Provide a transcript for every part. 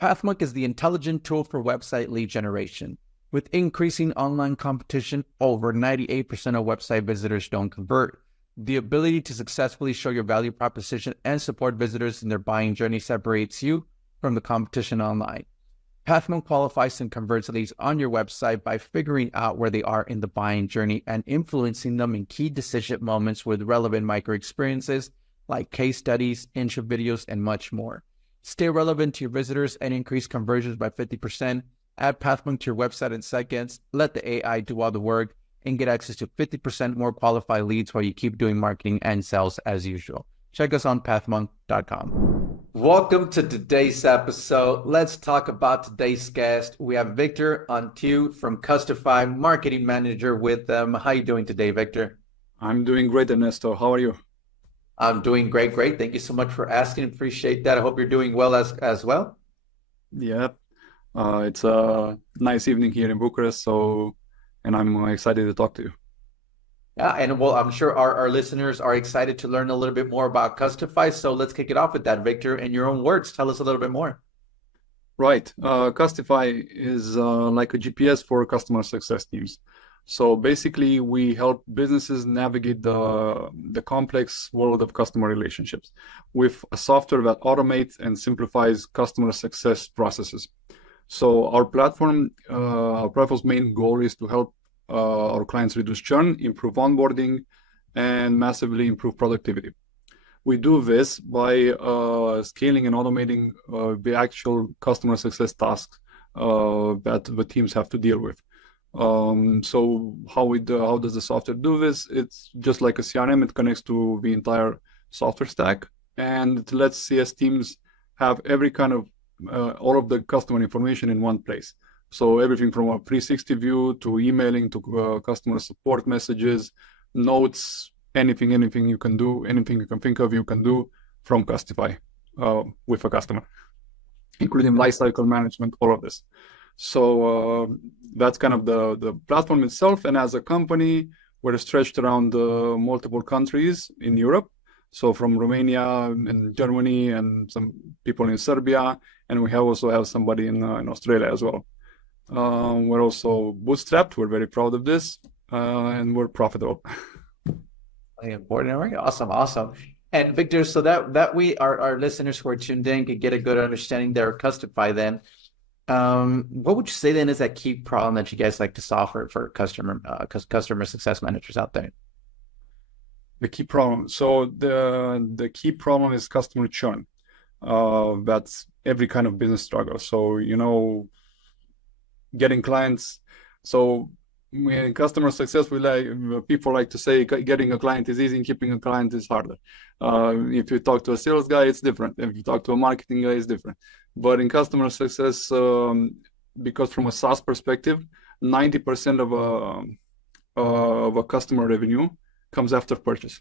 Pathmark is the intelligent tool for website lead generation. With increasing online competition, over 98% of website visitors don't convert. The ability to successfully show your value proposition and support visitors in their buying journey separates you from the competition online. Pathmark qualifies and converts leads on your website by figuring out where they are in the buying journey and influencing them in key decision moments with relevant micro experiences like case studies, intro videos, and much more. Stay relevant to your visitors and increase conversions by 50%. Add Pathmark to your website in seconds. Let the AI do all the work and get access to 50% more qualified leads while you keep doing marketing and sales as usual. Check us on pathmark.com. Welcome to today's episode. Let's talk about today's guest. We have Victor Antiu from Custify, marketing manager with them. How are you doing today, Victor? I'm doing great, Ernesto. How are you? I'm doing great. Thank you so much for asking. Appreciate that. I hope you're doing well as well. Yeah, it's a nice evening here in Bucharest, and I'm excited to talk to you. Yeah, and well, I'm sure our listeners are excited to learn a little bit more about Custify. So let's kick it off with that, Victor. In your own words, tell us a little bit more. Right. Custify is like a GPS for customer success teams. So basically, we help businesses navigate the complex world of customer relationships with a software that automates and simplifies customer success processes. So our platform's main goal is to help our clients reduce churn, improve onboarding, and massively improve productivity. We do this by scaling and automating the actual customer success tasks that the teams have to deal with. So how does the software do this? It's just like a CRM. It connects to the entire software stack, and it lets CS teams have every kind of all of the customer information in one place. So everything from a 360 view to emailing to customer support messages, notes, anything you can do, anything you can think of, you can do from Custify with a customer, including lifecycle management, all of this. So that's kind of the platform itself. And as a company, we're stretched around multiple countries in Europe. So from Romania and Germany and some people in Serbia, and we also have somebody in Australia as well. We're also bootstrapped. We're very proud of this, and we're profitable. Important. All right. Awesome. And Victor, so that we our listeners who are tuned in could get a good understanding there of Custify then. What would you say then is that key problem that you guys like to solve for customer success managers out there? The key problem. So the key problem is customer churn. That's every kind of business struggle. So getting clients. So in customer success, people like to say getting a client is easy and keeping a client is harder. If you talk to a sales guy, it's different. If you talk to a marketing guy, it's different. But in customer success, because from a SaaS perspective, 90% of a customer revenue comes after purchase.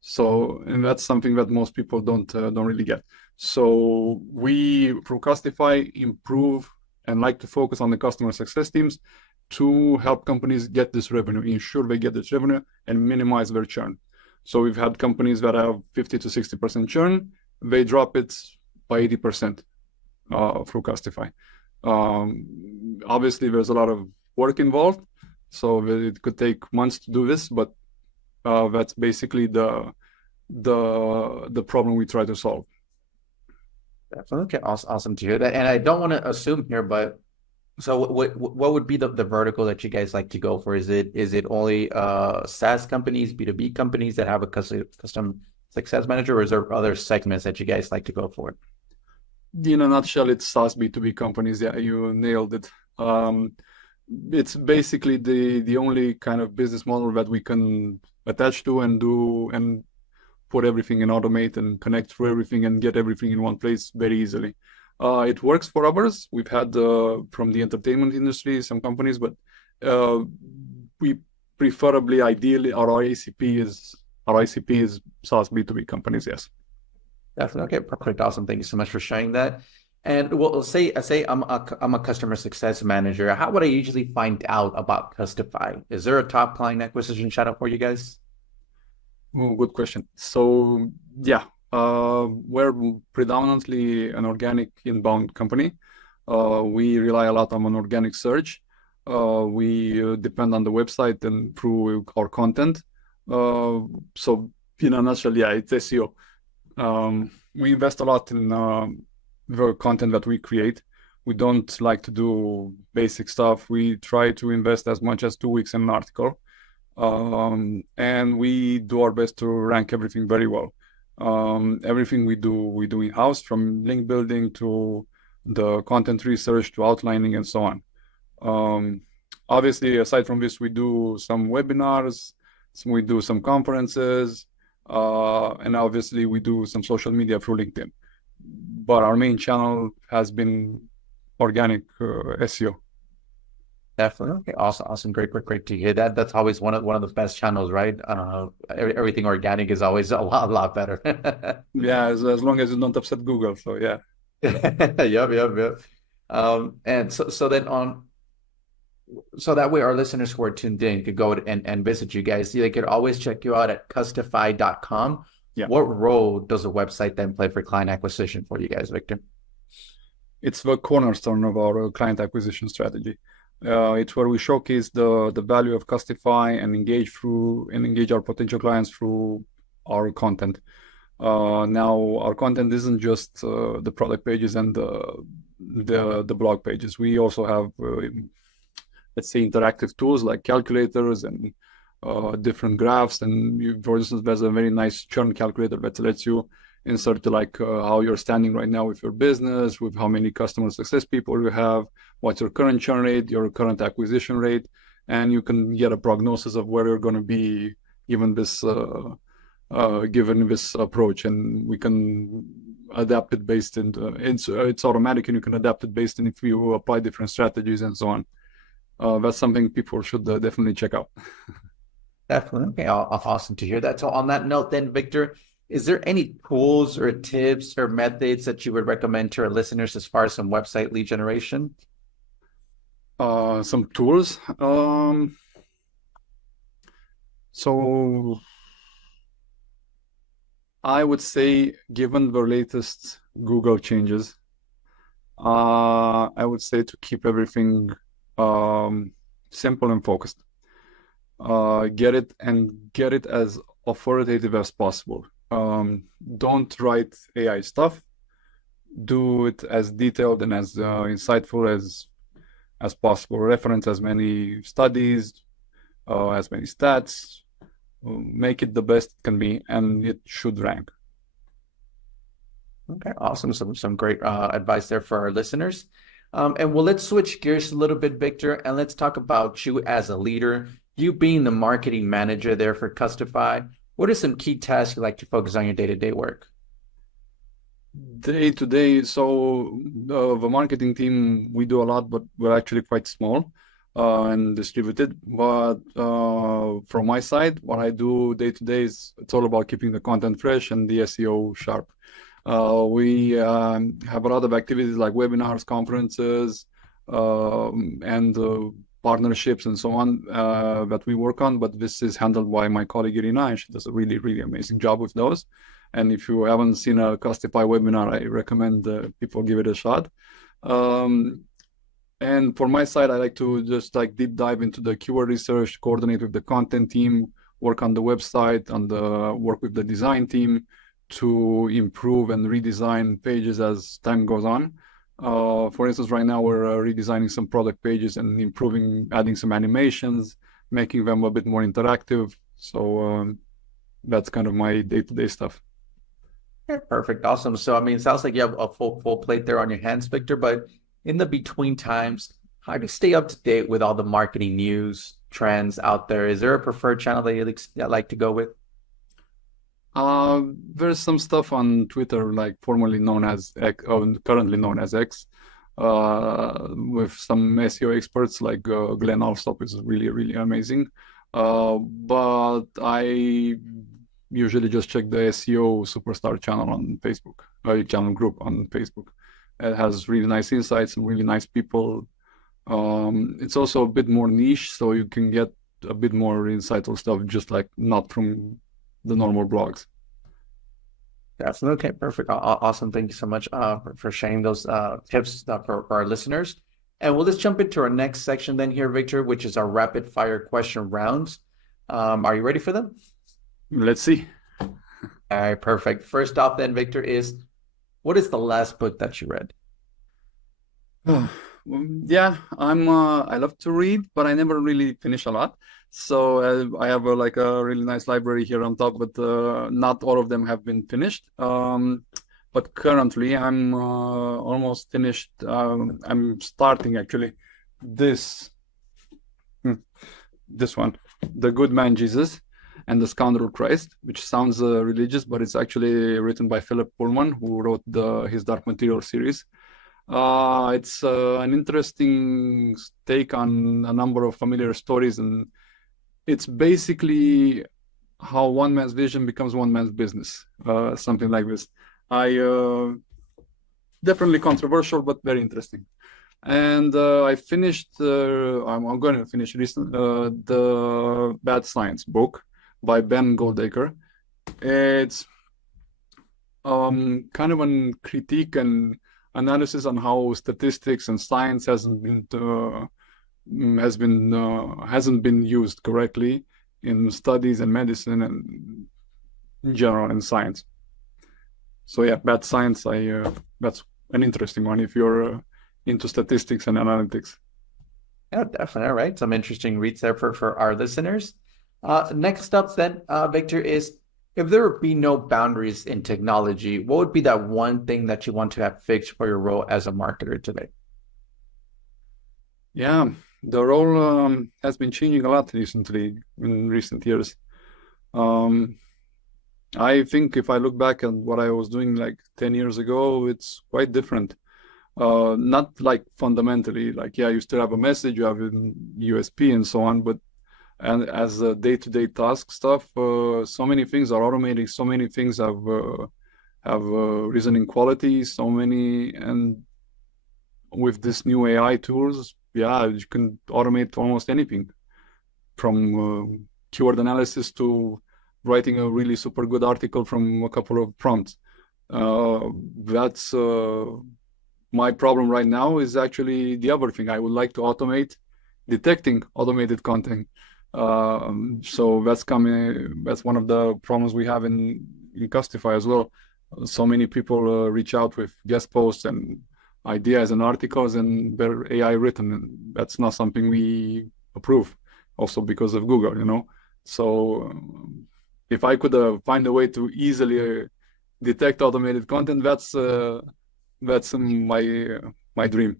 So, and that's something that most people don't really get. So we, from Custify, improve and like to focus on the customer success teams to help companies get this revenue, ensure they get this revenue and minimize their churn. So we've had companies that have 50 to 60% churn, they drop it by 80% through Custify. Obviously, there's a lot of work involved, so it could take months to do this, but that's basically the problem we try to solve. Definitely. Okay, awesome to hear that. And I don't want to assume here, but so what would be the vertical that you guys like to go for? Is it only SaaS companies, B2B companies that have a custom success manager, or is there other segments that you guys like to go for? In a nutshell, it's SaaS B2B companies. Yeah, you nailed it. It's basically the only kind of business model that we can attach to and do and put everything and automate and connect through everything and get everything in one place very easily. It works for others. We've had from the entertainment industry some companies, but we preferably, ideally, our ICP is SaaS B2B companies. Yes. Definitely. Okay, perfect. Awesome. Thank you so much for sharing that. And well, say I'm a customer success manager. How would I usually find out about Custify? Is there a top client acquisition channel for you guys? Oh, good question. So yeah, We're predominantly an organic inbound company. We rely a lot on an organic search. We depend on the website and through our content. So in a nutshell, yeah, it's SEO. We invest a lot in the content that we create. We don't like to do basic stuff. We try to invest as much as 2 weeks in an article. And we do our best to rank everything very well. Everything we do in-house, from link building to the content research to outlining and so on. Obviously, aside from this, we do some webinars, we do some conferences, and obviously we do some social media through LinkedIn. But our main channel has been organic SEO. Definitely. Okay. Awesome. Great to hear that. That's always one of the best channels, right? Everything organic is always a lot better. Yeah, as long as you don't upset Google. So yeah. Yep. And so that way our listeners who are tuned in could go and visit you guys. They could always check you out at Custify.com. Yeah. What role does a website then play for client acquisition for you guys, Victor? It's the cornerstone of our client acquisition strategy. It's where we showcase the value of Custify and engage our potential clients through our content. Now, our content isn't just the product pages and the blog pages. We also have, let's say, interactive tools like calculators and different graphs. And for instance, there's a very nice churn calculator that lets you insert how you're standing right now with your business, with how many customer success people you have, what's your current churn rate, your current acquisition rate, and you can get a prognosis of where you're going to be given this approach. And we can adapt it based in it's automatic, and you can adapt it based on if you apply different strategies and so on. That's something people should definitely check out. Definitely. Okay. Awesome to hear that. So on that note then, Victor, is there any tools or tips or methods that you would recommend to our listeners as far as some website lead generation? Some tools. So I would say, given the latest Google changes, I would say to keep everything simple and focused. Get it as authoritative as possible. Don't write AI stuff. Do it as detailed and as insightful as possible. Reference as many studies, as many stats. Make it the best it can be, and it should rank. Okay, awesome. Some great advice there for our listeners. And well, let's switch gears a little bit, Victor, and let's talk about you as a leader. You being the marketing manager there for Custify, what are some key tasks you like to focus on your day-to-day work? Day to day, so the marketing team, we do a lot, but we're actually quite small and distributed. But from my side, what I do day to day is it's all about keeping the content fresh and the SEO sharp. We have a lot of activities like webinars, conferences, and partnerships and so on that we work on. But this is handled by my colleague Irina, and she does a really, really amazing job with those. And if you haven't seen a Custify webinar, I recommend people give it a shot. And for my side, I like to just deep dive into the keyword research, coordinate with the content team, work on the website, work with the design team to improve and redesign pages as time goes on. For instance, right now we're redesigning some product pages and improving, adding some animations, making them a bit more interactive. So that's kind of my day-to-day stuff. Yeah, perfect. Awesome. So, I mean, it sounds like you have a full plate there on your hands, Victor, but in the between times, how do you stay up to date with all the marketing news trends out there? Is there a preferred channel that you like to go with? There's some stuff on Twitter, like formerly known as X, currently known as X, with some SEO experts like Glenn Alsop is really, really amazing. But I usually just check the SEO Superstar channel on Facebook, channel group on Facebook. It has really nice insights and really nice people. It's also a bit more niche, so you can get a bit more insightful stuff, just like not from the normal blogs. Definitely. Okay, perfect. Awesome. Thank you so much for sharing those tips for our listeners. And we'll just jump into our next section then here, Victor, which is our rapid fire question rounds. Are you ready for them? Let's see. All right, perfect. First off then, Victor, is what is the last book that you read? Yeah, I love to read, but I never really finish a lot. So I have like a really nice library here on top, but not all of them have been finished. But currently I'm almost finished. I'm starting actually this hmm, this one, The Good Man Jesus and the Scoundrel Christ, which sounds religious, but it's actually written by Philip Pullman, who wrote his Dark Material series. It's an interesting take on a number of familiar stories, and it's basically how one man's vision becomes one man's business, something like this. I Definitely controversial, but very interesting. And I finished. I'm going to finish the Bad Science book by Ben Goldacre. It's kind of a critique and analysis on how statistics and science hasn't been used correctly in studies and medicine and in general in science. So yeah, Bad Science. That's an interesting one if you're into statistics and analytics. Yeah, definitely. All right. Some interesting reads there for our listeners. Next up then, Victor, is if there would be no boundaries in technology, what would be that one thing that you want to have fixed for your role as a marketer today? Yeah, the role has been changing a lot recently in recent years. Um, I think if I look back at what I was doing like 10 years ago, it's quite different. Not like fundamentally, like, yeah, you still have a message, you have a USP and so on, but and as a day-to-day task stuff, so many things are automating, so many things have reasoning quality, so many, and with this new AI tools, yeah, you can automate almost anything from keyword analysis to writing a really super good article from a couple of prompts. That's my problem right now is actually the other thing. I would like to automate detecting automated content. So that's coming. That's one of the problems we have in Custify as well. So many people reach out with guest posts and ideas and articles, and they're AI written. And that's not something we approve. Also because of Google, you know. So if I could find a way to easily detect automated content, that's my dream.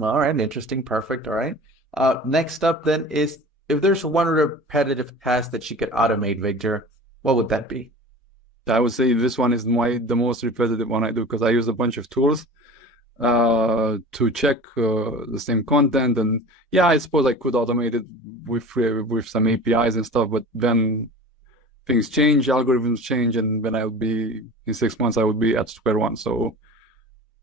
All right, interesting, perfect. All right. Next up then is if there's one repetitive task that you could automate, Victor, what would that be? I would say this one is the most repetitive one I do because I use a bunch of tools to check the same content, and yeah, I suppose I could automate it with some APIs and stuff, but then things change, algorithms change, and then I would be in 6 months I would be at square one. So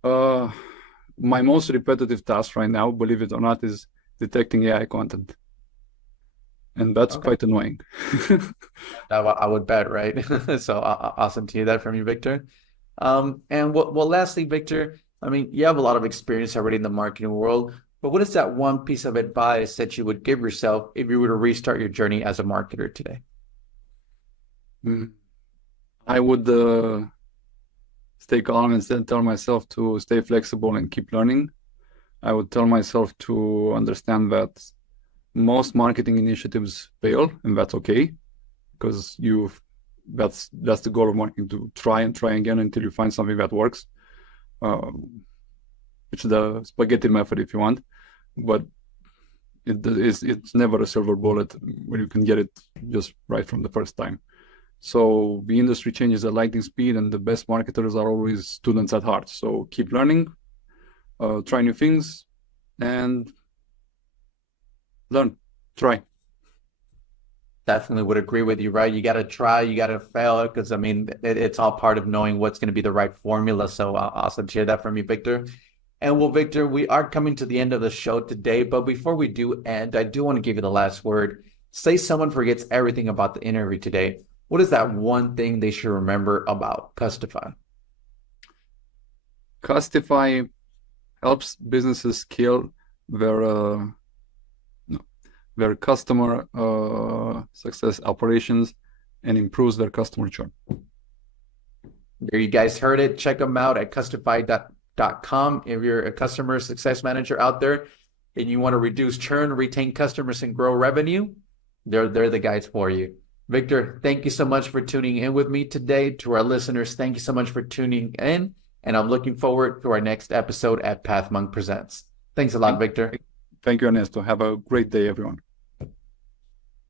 my most repetitive task right now, believe it or not, is detecting AI content. And that's quite annoying. I would bet, right? So awesome to hear that from you, Victor. And well, lastly, Victor, I mean, you have a lot of experience already in the marketing world, but what is that one piece of advice that you would give yourself if you were to restart your journey as a marketer today? I would stay calm and then tell myself to stay flexible and keep learning. I would tell myself to understand that most marketing initiatives fail, and that's okay, because that's the goal of marketing, to try and try again until you find something that works. It's the spaghetti method if you want, but it's never a silver bullet where you can get it just right from the first time. So the industry changes at lightning speed, and the best marketers are always students at heart. So keep learning, try new things, and learn, try. Definitely would agree with you, right? You got to try, you got to fail, because I mean, it's all part of knowing what's going to be the right formula. So awesome to hear that from you, Victor. And well, Victor, we are coming to the end of the show today, but before we do end, I do want to give you the last word. Say someone forgets everything about the interview today. what is that one thing they should remember about Custify? Custify helps businesses scale their customer success operations and improves their customer churn. There, you guys heard it. Check them out at custify.com. If you're a customer success manager out there and you want to reduce churn, retain customers, and grow revenue, they're the guys for you. Victor, thank you so much for tuning in with me today. To our listeners, thank you so much for tuning in. And I'm looking forward to our next episode at PathMonk Presents. Thanks a lot, Victor. Thank you, Ernesto. Have a great day, everyone.